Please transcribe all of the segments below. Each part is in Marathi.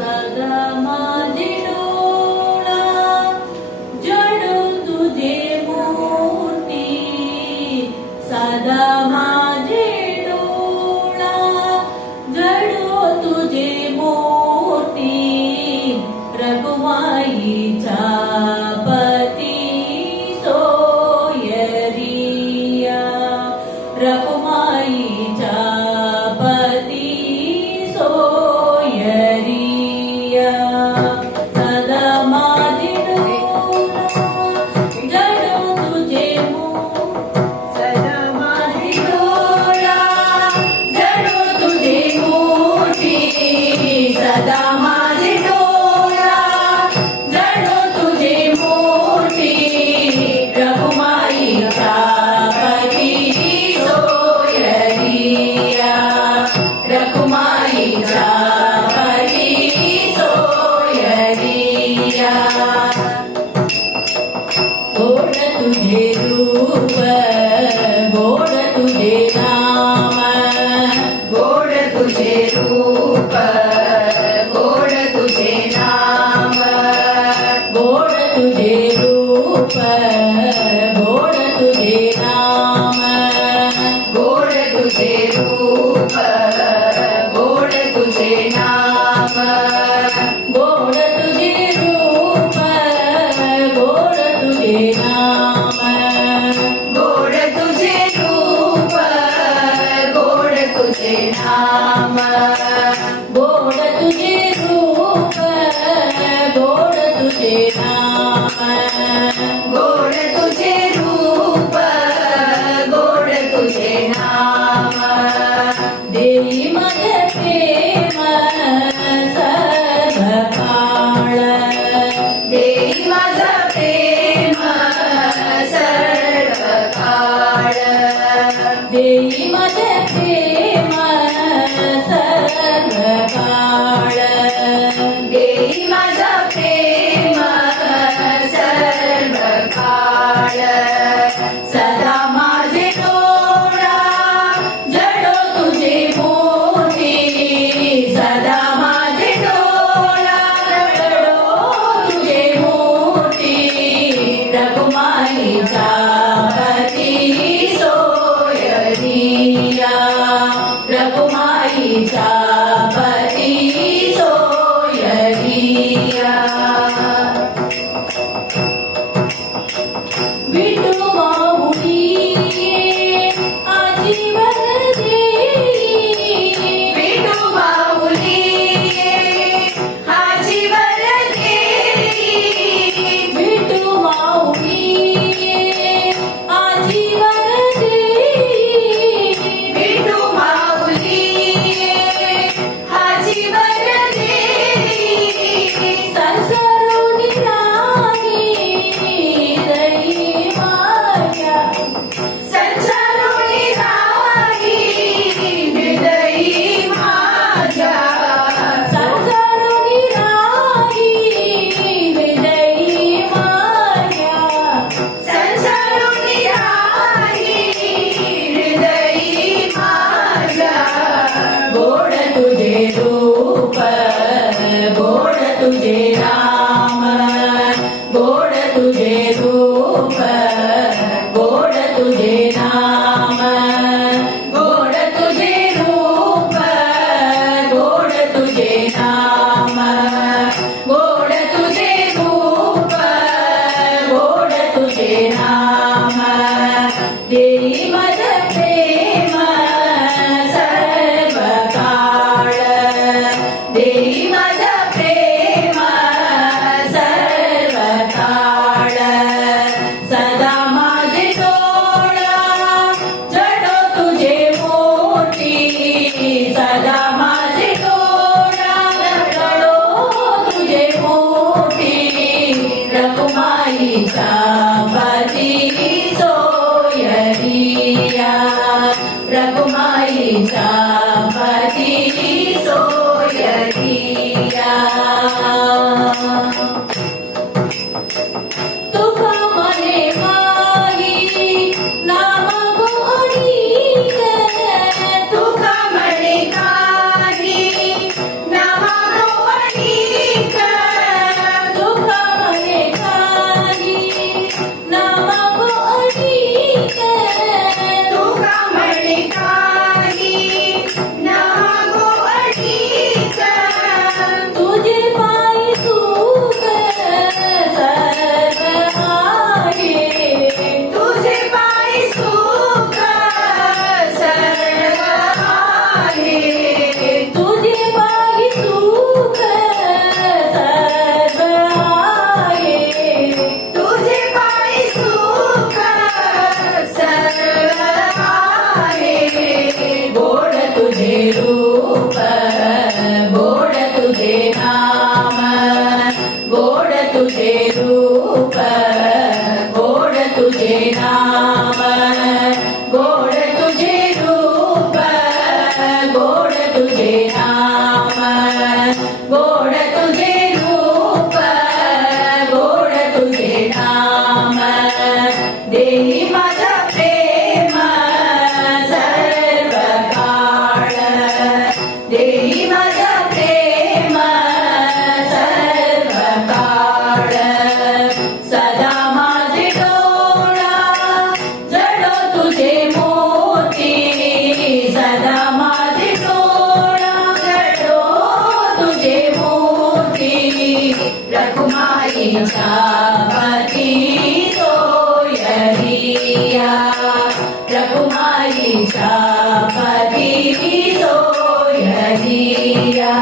सदा माझी डोळा जडो तुझे मूर्ती सदा माझे डोळा जडो तुझे मूर्ती रघुमाईच्या पती सोयरिया रघुमाईच्या पती सोयरिया सदा माझी डोळा जडो तुझे सदा माझी डोळा जडो तुझे मूर्ती सदा माझी डोळा जडो तुझे मूर्ती रघुमाईच्या पती सोयरिया रघुमाईच्या पती सोयरिया गोड तुझे रूप गोड तुझे नाम गोड तुझे रूप गोड तुझे नाम गोड तुझे रूप गोड तुझे नाम गोड तुझे रूप गोड तुझे नाम गोड तुझे रूप गोड तुझे नाम गोड तुझे रूप गोड तुझे नाम गोड तुझे रूप गोड तुझे नाम गोड तुझे रूप गोड तुझे नाम देई माझे प्रेम सर्व काळ देई माझा प्रेम सर्व काळ देई माझे प्रेम सर्व काळ देई माझा प्रेम तुझे नाम गोड तुझे रूप गोड तुझे नाम गोड तुझे रूप गोड तुझे नाम गोड तुझे रूप गोड तुझे नाम देई माझा प्रेम सर्व काळ देई माझा प्रेम सर्व काळ सदा माझे डोळा जडो तुझे मोती सदा माझे डोळा जडो तुझे मोती रखुमाईच्या पती सोयरिया रखुमाईच्या पती सोयरिया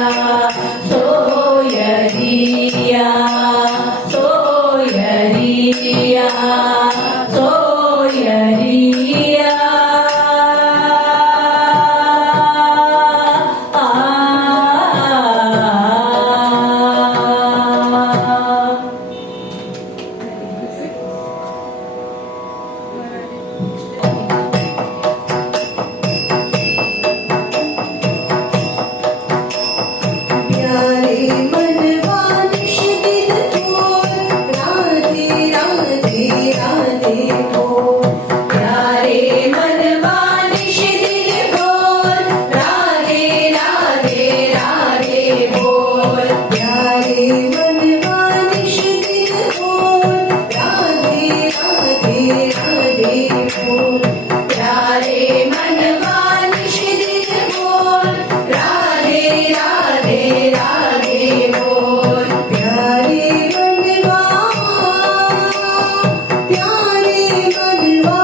सोयरिया सोयरिया सोयरिया प्यारे मनवा निश दिल बोल राधे राधे राधे बोल प्यारे मनवा निश दिल बोल राधे राधे राधे बोल प्यारे मनवा निश दिल बोल राधे राधे राधे बोल प्यारे मनवा निश दिल बोल राधे राधे राधे बोल प्यारे मनवा प्यारे मनवा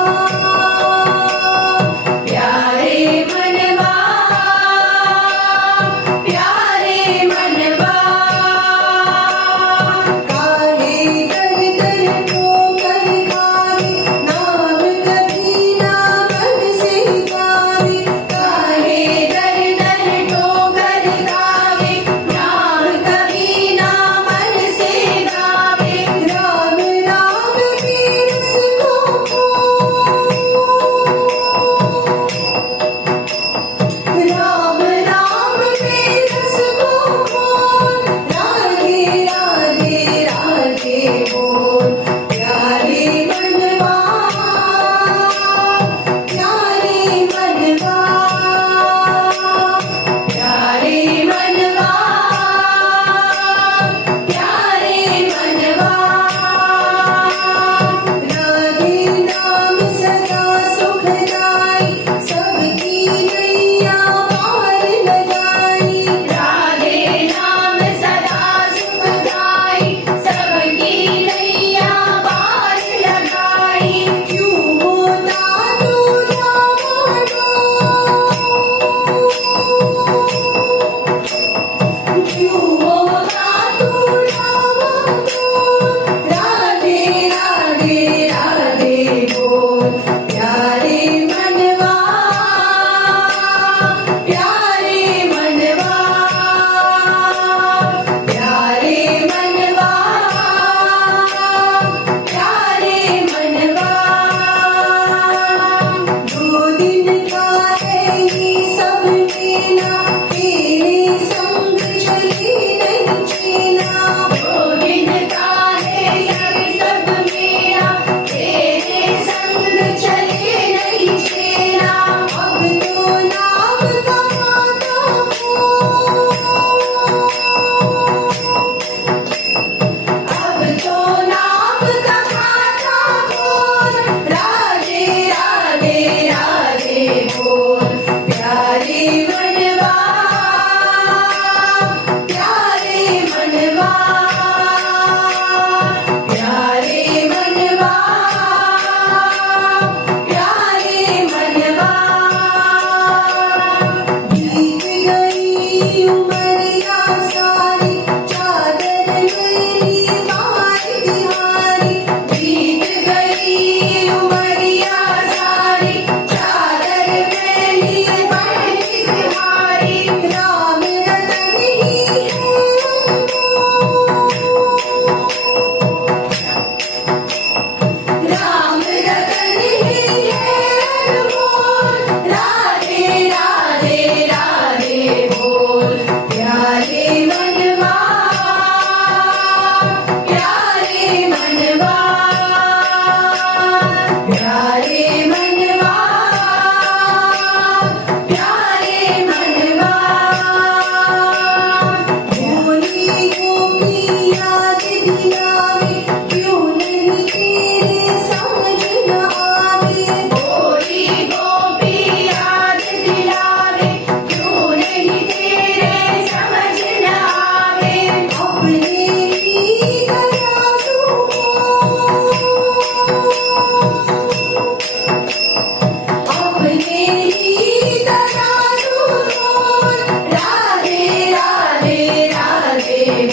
प्यारे मनवा प्यारे मनवा काहे दर दर ठोकर खावे नाम कभी ना मन से गावे काहे दर दर ठोकर खावे नाम कभी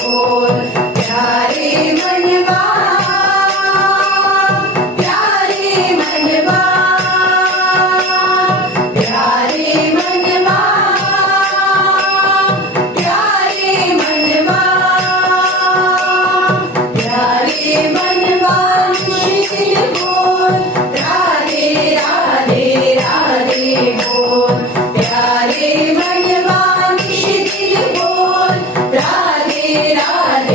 बोल प्यारे मनवा प्यारे मनवा प्यारे मनवा प्यारे मनवा प्यारे मनवा शिथिल बोल राधे राधे राधे बोल प्यारे मनवा शिथिल बोल राधे राधे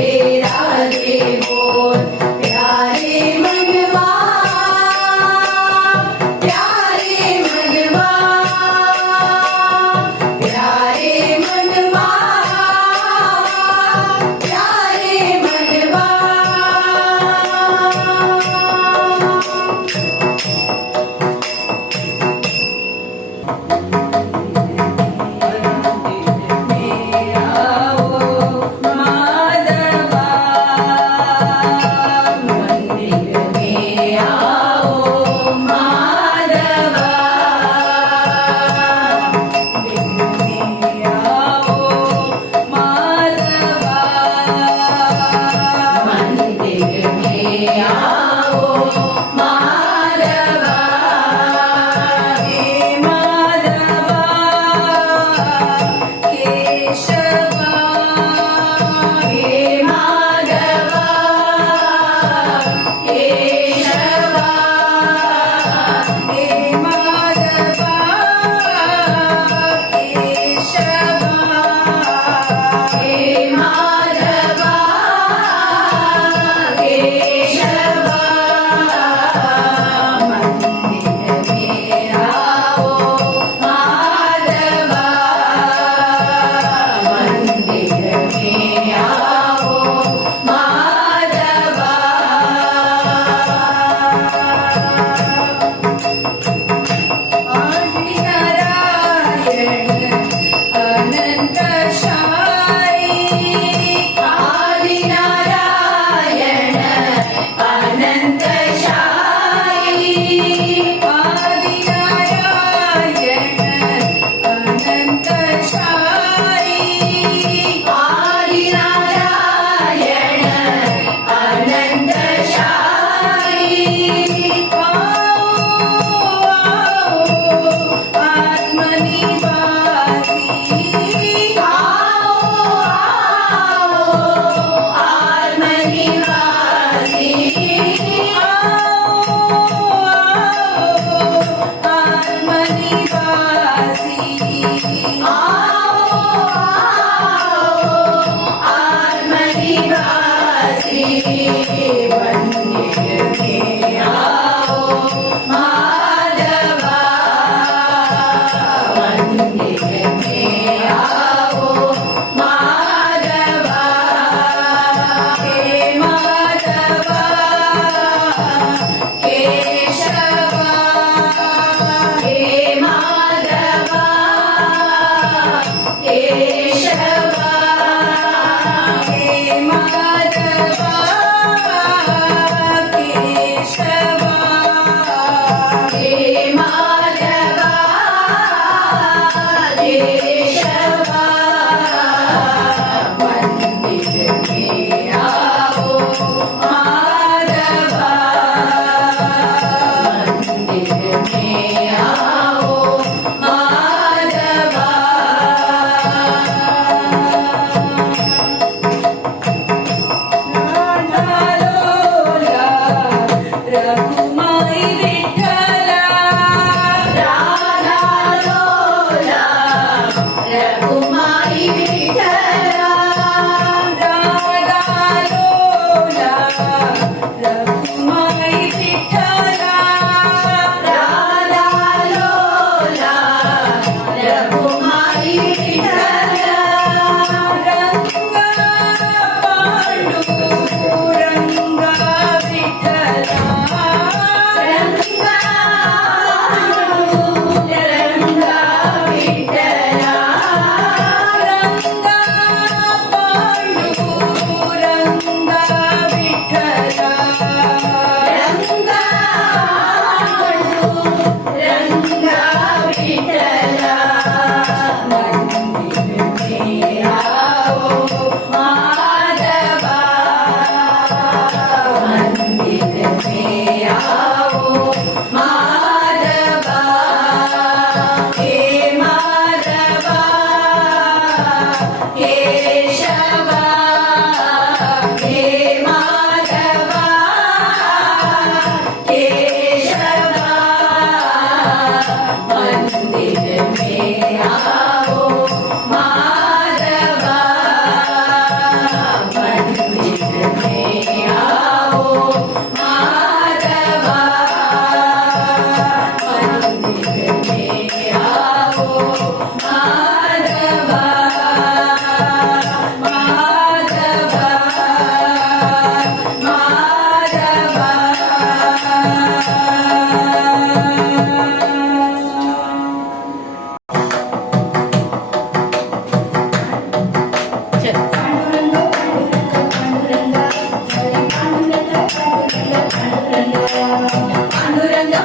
पांडुरंग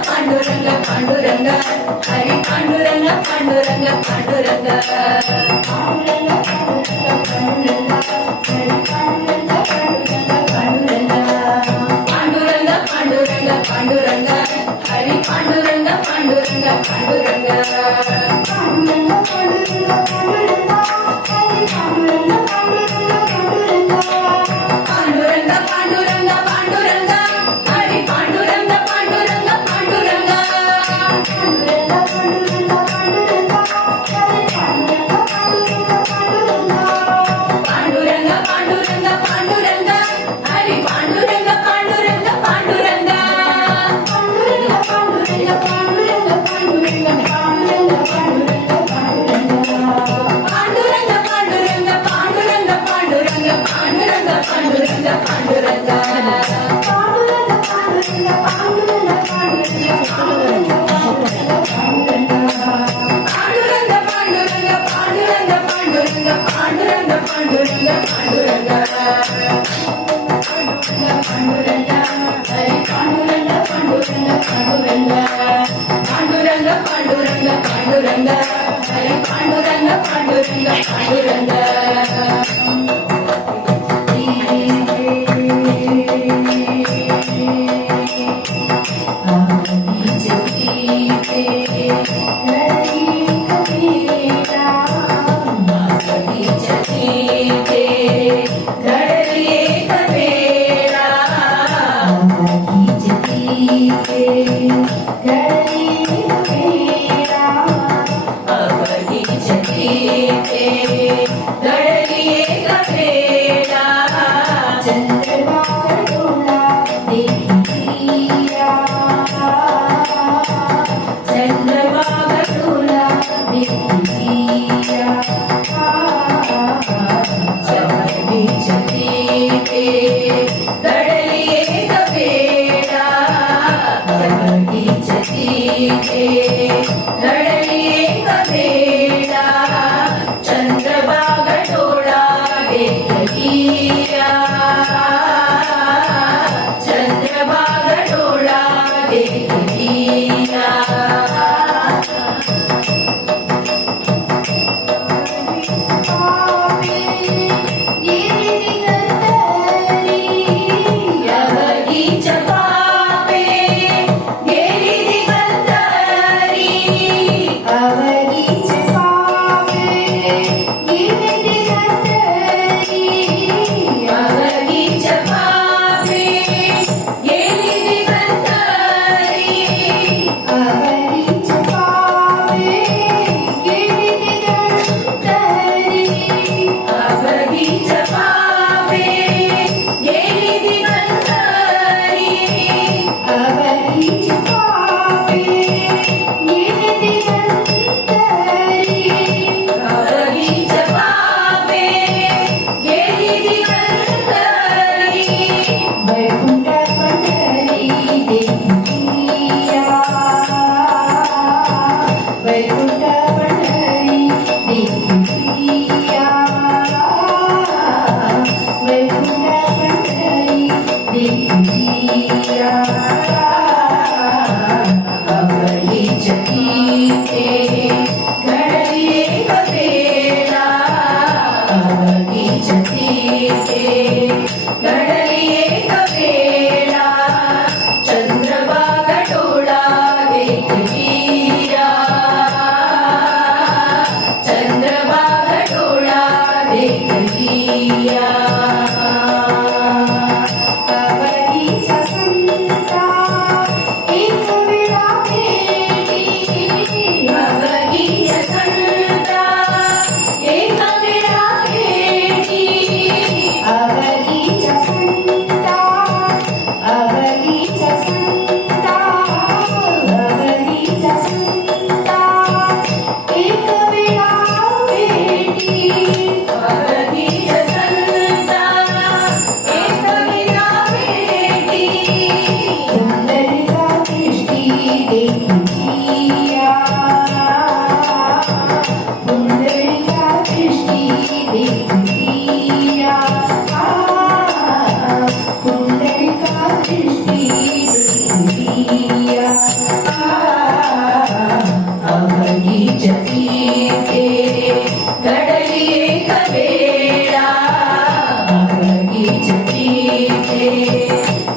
पांडुरंग पांडुरंग हरी पांडुरंग पांडुरंग पांडुरंग पांडुरंग पांडुरंग पांडुरंग हरी पांडुरंग पांडुरंग पांडुरंग पांडुरंग पांडुरंग पांडुरंग हरी पांडुरंग पांडुरंग पांडुरंग पांडुरंग पांडुरंग पांडुरंग हरी पांडुरंग पांडुरंग पांडुरंग पांडुरंग पांडुरंग पांडुरंग पांडुरंग पांडुरंग पांडुरंग पांडुरंग पांडुरंग पांडुरंग पांडुरंग पांडुरंग पांडुरंग पांडुरंग पांडुरंग पांडुरंग हरी पांडुरंग पांडुरंग पांडुरंग पांडुरंग पांडुरंग पांडुरंग हरी पांडुरंग पांडुरंग पांडुरंग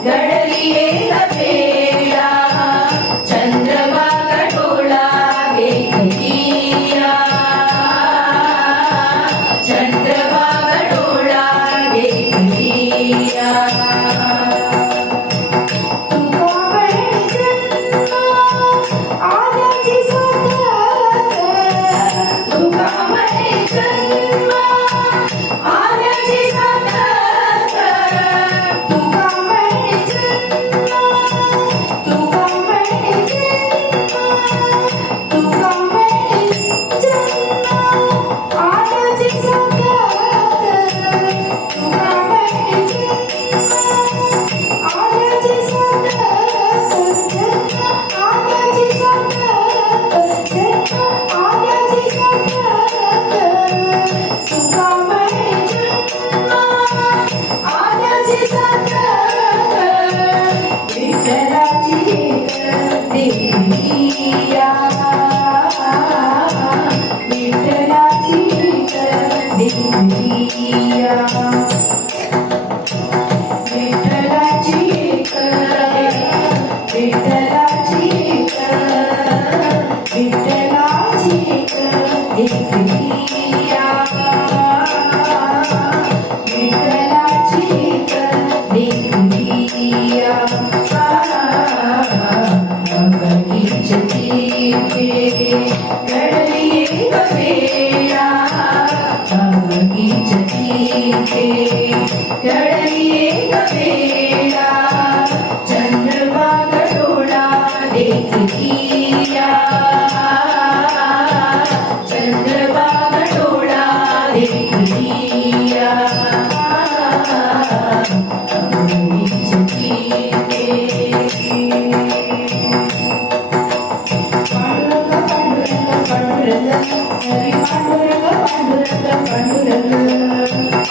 घडली एक वेळा चंद्रभागा डोळा देखलिया चंद्रभागा डोळा देखलिया चंद्रभागा डोळा देखलिया चंद्रभागा डोळा देखलिया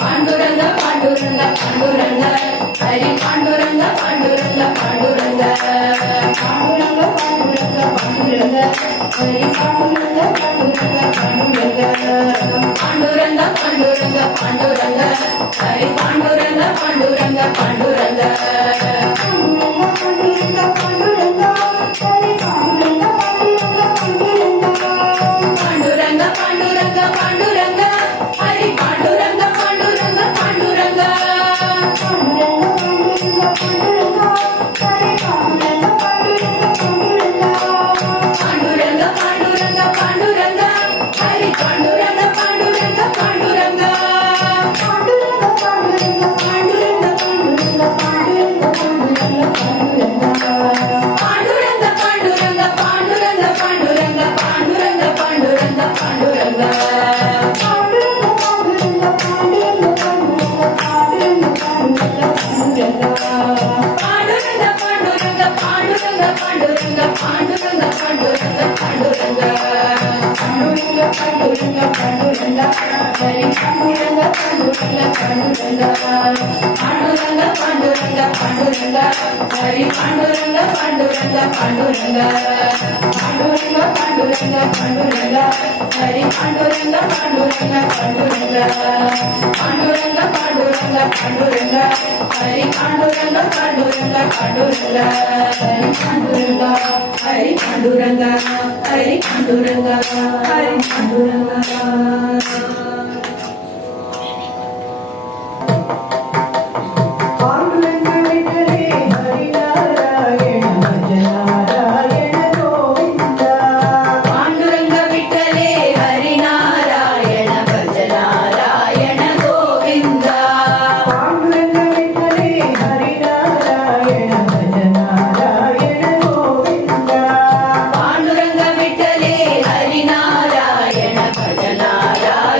पांडुरंग पांडुरंग पांडुरंग हरी पांडुरंग पांडुरंग पांडुरंग पांडुरंग पांडुरंग पांडुरंग हरी पांडुरंग पांडुरंग पांडुरंग पांडुरंग पांडुरंग पांडुरंग हरी पांडुरंग पांडुरंग पांडुरंग पांडुरंग पांडुरंग हरी पांडुरंग पांडुरंग पांडुरंग पांडुरंग हरी पांडुरंग पांडुरंग पांडुरंग हरी पांडुरंग पांडुरंग पांडुरंग पांडुरंग पांडुरंग पांडुरंग हरी पांडुरंग पांडुरंग पांडुरंग पांडुरंग पांडुरंग पांडुरंग हरी पांडुरंग पांडुरंग पांडुरंग हरी पांडुरंग हरी पांडुरंग हरी पांडुरंग हरी पांडुरंग हरिनारायण भजनारायण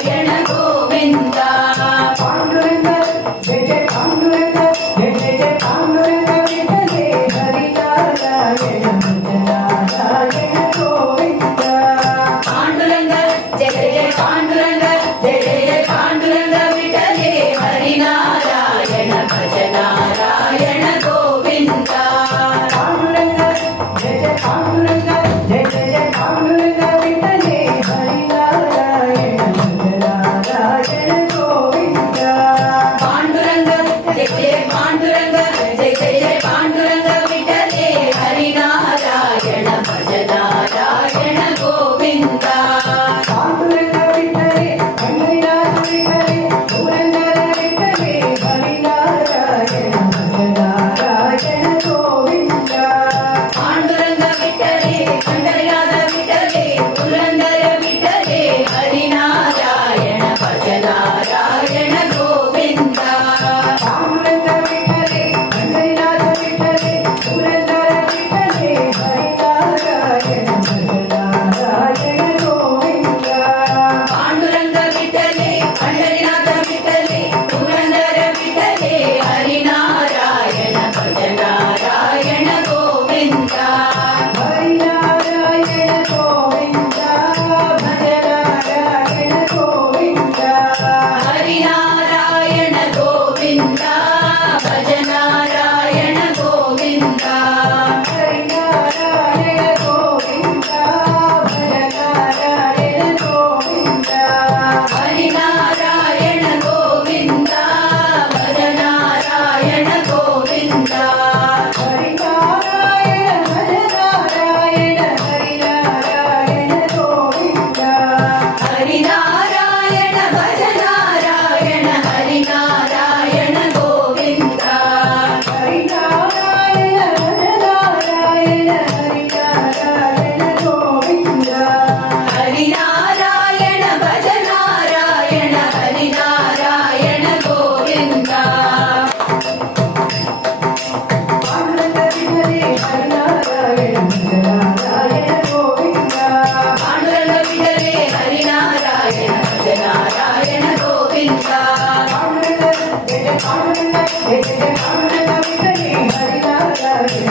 जय पांडुरंग जय जय पांडुरंग विठ्ठले हरिनारायण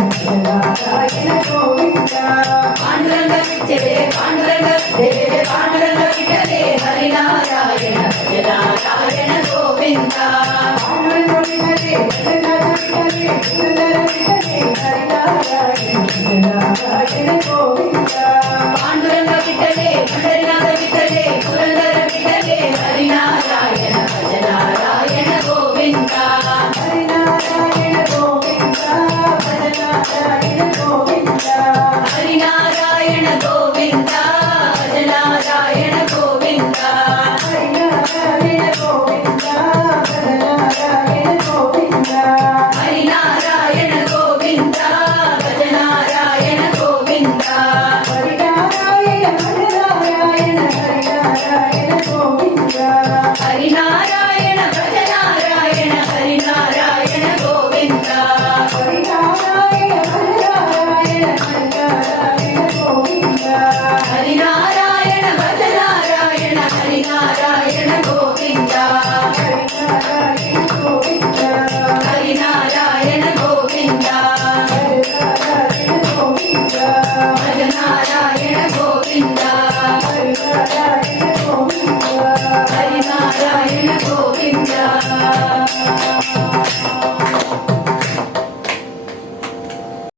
गोविंद पांडुरंग विठ्ठले पांडुरंग जय जय पांडुरंग विठ्ठले हरिनारायण जय नारायण